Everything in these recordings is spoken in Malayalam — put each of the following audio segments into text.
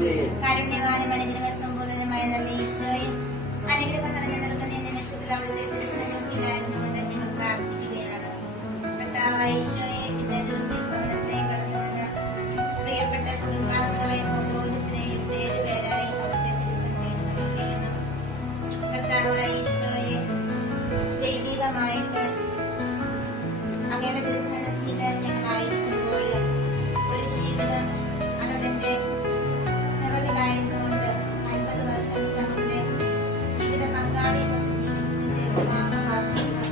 കാരുണ്യവാനും അനുഗ്രഹ സമ്പൂർണനുമായ നല്ല ഈശോയെ, അനുഗ്രഹം നിറഞ്ഞു നിൽക്കുന്ന ഈ നിമിഷത്തിൽ അവിടുത്തെ തിരുസന്നിധിയിലായിരുന്നുകൊണ്ട് ഞങ്ങൾ പ്രാർത്ഥിക്കുകയാണ്. കർത്താവായ ഈശോയെ, ഇന്നേ ദിവസം ഭവനത്തിലേക്ക് കടന്നു വന്ന പ്രിയപ്പെട്ട കുടുംബാംഗങ്ങളെ ഓരോരുത്തരെയും പേരുപേരായി അവിടുത്തെ തിരുസന്നിധിയിൽ സമർപ്പിക്കുന്നു. കർത്താവായ ഈശോയെ, ദൈവികമായിട്ട് അങ്ങയുടെ തിരുസന്നിധിയിൽ ഞങ്ങളായിരിക്കുമ്പോൾ ഒരു ജീവിതം അതതിന്റെ നിറവിലായിരുന്നുകൊണ്ട് 50 വർഷം നമ്മുടെ ജീവിത പങ്കാളികളൊക്കെ ജീവിച്ചതിന്റെ വിവാഹവാർഷികം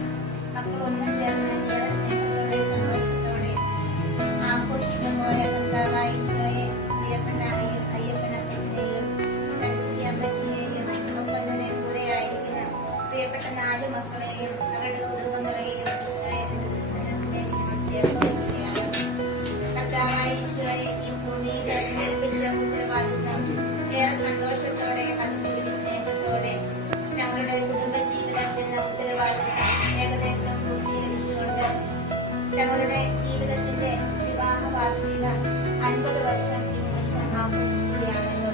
മക്കൾ ഒന്നു ചേർന്ന് ഏറെ സ്നേഹത്തോടെ സന്തോഷത്തോടെ ആഘോഷിക്കുമ്പോൾ കർത്താവായ ഈശോയെ, പ്രിയപ്പെട്ട അയ്യപ്പൻ അപ്പച്ചനെയും സരസ്വതി അമ്മച്ചിയെയും ഒപ്പം തന്നെ കൂടെ ആയിരിക്കുന്ന പ്രിയപ്പെട്ട 4 മക്കളെയും അവരുടെ കുടുംബങ്ങളെയും ഈശോയെ നിന്റെ ദൃശ്യത്തിലേക്ക് ഞങ്ങൾ ചേർത്തിരിക്കുകയാണ്. കർത്താവായ ഈശോയെ, ഈ ഭൂമിയിൽ ഏൽപ്പിച്ച ഉത്തരവാദിത്വം ഏറെ സന്തോഷത്തോടെ അതിന്റെ സ്നേഹത്തോടെ ഞങ്ങളുടെ കുടുംബ ജീവിതം എന്ന ഉത്തരവാദിത്വം ഏകദേശം പൂർത്തീകരിച്ചുകൊണ്ട് ഞങ്ങളുടെ ജീവിതത്തിന്റെ വിവാഹ വാർഷികം 50 വർഷം ഈ നിമിഷം ആഘോഷിക്കുകയാണല്ലോ.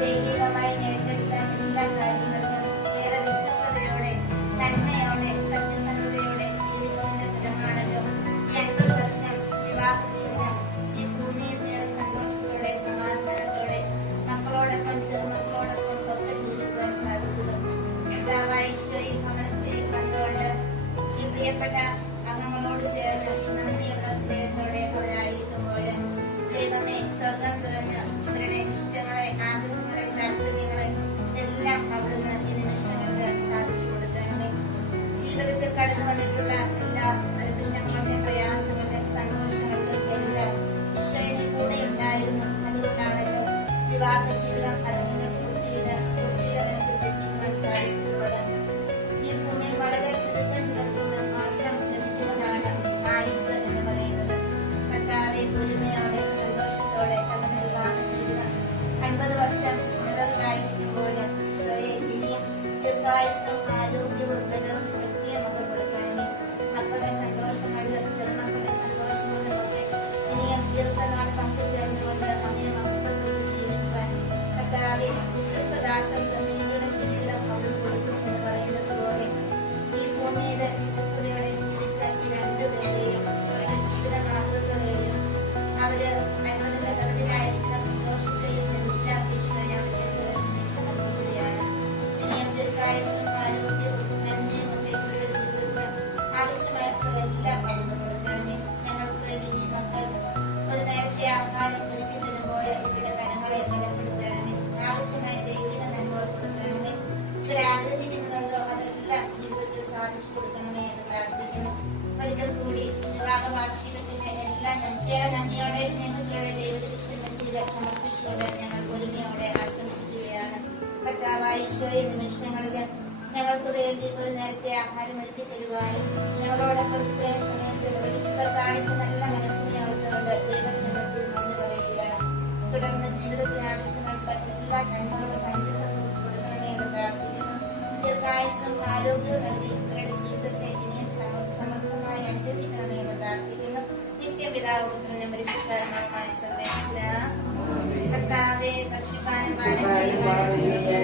ദൈവികമായി ഏറ്റെടുത്ത എല്ലാ കാര്യങ്ങളിലും ഏറെ വിശ്വസ്തയോടെ നന്മയോടെ സത്യസന്ധതയോടെ ജീവിച്ചതിന്റെ ഫലമാണല്ലോ ഈ 50 വർഷം വിവാഹ ജീവിതം ഈ ഭൂമിയിൽ ഏറെ സന്തോഷത്തോടെ സമാധാനത്തോടെ മക്കളോടൊപ്പം ചെറുമക്കളോടൊപ്പം ഒക്കെ ജീവിക്കുവാൻ സാധിച്ചത്. കർത്താവായ ഈശോയെ, ഭവനത്തിലേക്ക് വന്നുകൊണ്ട് ഈ പ്രിയപ്പെട്ട അംഗങ്ങളോട് ചേർന്ന് നന്ദിയുള്ള ഹൃദയത്തോടെ അവരായിരിക്കുമ്പോൾ ദൈവമേ, സ്വർഗം തുറന്ന് അവരുടെ ഇഷ്ടങ്ങളെ, ആഗ്രഹങ്ങളെ, താല്പര്യങ്ങളെ എല്ലാം അവിടുന്ന് ഈ നിമിഷങ്ങളിൽ സാധിച്ചു കൊടുക്കണമേ. ജീവിതത്തിൽ കടന്നു വന്നിട്ടുള്ള എല്ലാ പ്രശ്നങ്ങളുടെയും പ്രയാസങ്ങളുടെയും സന്തോഷങ്ങളുടെയും എല്ലാം ഈശോയുടെ കൂടെ ഉണ്ടായിരുന്നു. അതുകൊണ്ടാണല്ലോ വിവാഹ ജീവിതം അതിന്റെ പൂർത്തീകരണത്തിൽ എത്തിക്കുവാൻ സാധിച്ചിട്ടുള്ളത്. ഈ ഭൂമിയിൽ വളരെ ചുരുക്കം ചിലർക്കും മാത്രം ലഭിക്കുന്നതാണ് ആയുസ് എന്ന് പറയുന്നത്. കർത്താവെ, ഒരുമയോടെ സന്തോഷത്തോടെ നമ്മുടെ വിവാഹ ജീവിതം 50 വർഷം നിറവിലായിരിക്കുമ്പോൾ ഈശോയെ, ഇനിയും ദീർഘായുസ്സും ആരോഗ്യവും ബലവും ശക്തിയും ഒക്കെ കൊടുക്കണമേ. മക്കളുടെ സന്തോഷങ്ങളിലും ചെറുമക്കളുടെ സന്തോഷങ്ങളിലും ഒക്കെ ഇനിയും ദീർഘനാൾ പങ്കുചേർന്നുകൊണ്ട് അങ്ങേ മക്കളോട് ജീവിക്കുവാൻ കർത്താവെ, വിശ്വസ്തദാസത്വം നീതിയുടെ കിരീടം അവിടെ കൊടുക്കും എന്ന് പറയുന്നത് പോലെ ഈ ഭൂമിയിലെ വിശ്വസ്തയോടെ ജീവിച്ച ഈ 2 പേരെയും അവരുടെ ജീവിത മാതൃകകളെയും അവര് 50ന്റെ നിറവിലായിരിക്കുന്ന സന്തോഷത്തെയും എല്ലാം ഈശോയെ അവിടേക്ക് സമർപ്പിക്കുകയാണ്. ഇനിയും ദീർഘായുസ്സും ആരോഗ്യവും നന്മയും ഒക്കെ ഇവരുടെ ജീവിതത്തിൽ ആവശ്യമായിട്ടുള്ളതെല്ലാം അവിടുന്ന് കൊടുക്കണമേ. ഞങ്ങൾക്ക് വേണ്ടി ഈ മക്കൾ ഒരു നേരത്തെ ആഹാരം ഒരുക്കി തരുമ്പോൾ ഇവരുടെ കരങ്ങളെ ബലപ്പെടുത്തണമേ. ആവശ്യമായ ദൈവിക നന്മകൾ കൊടുക്കണമേ. ഇവരാഗ്രഹിക്കുന്നതെന്തോ അതെല്ലാം ജീവിതത്തിൽ സാധിച്ചു കൊടുക്കണമേ എന്ന് പ്രാർത്ഥിക്കുന്നു. ഒരിക്കൽ കൂടി വിവാഹ വാർഷികത്തിന്റെ എല്ലാ നന്ദിയോടെ സ്നേഹത്തോടെ ദൈവത്തിനുസന്നിധിയിൽ സമർപ്പിച്ചുകൊണ്ട് ഞങ്ങൾ ഒരുമയോടെ ആശംസിക്കുകയാണ്. കർത്താവായ ഈശോയെ, നിമിഷങ്ങളിൽ ഞങ്ങൾക്ക് വേണ്ടി ഒരു നേരത്തെ ആഹാരം ഒരുക്കി തരുവാനും ഞങ്ങളോടൊപ്പം ഇത്രയും സമയം ചെലവഴിക്കുമ്പോൾ കാണിച്ച നല്ല മനസ്സിനെ ഓർത്തുകൊണ്ട് ദൈവസന്നിധിയിൽ നന്ദി പറയുകയാണ്. തുടർന്ന് ജീവിതത്തിന് ആവശ്യമായിട്ടുള്ള എല്ലാ നന്മകളും അനുഗ്രഹങ്ങളും കൊടുക്കണമേ എന്ന് പ്രാർത്ഥിക്കുന്നു. ദീർഘായുസ്സും ആരോഗ്യവും നൽകി ഇവരുടെ ജീവിതത്തെ ഇനിയും സമൃദ്ധമായി അനുഗ്രഹിക്കണമേ എന്ന് പ്രാർത്ഥിക്കുന്നു. നിത്യപിതാവ് പുത്രനും പരിശുദ്ധാത്മാവുമായ സർവേശ്വര കർത്താവേ, പരിശുദ്ധാത്മാവിനെ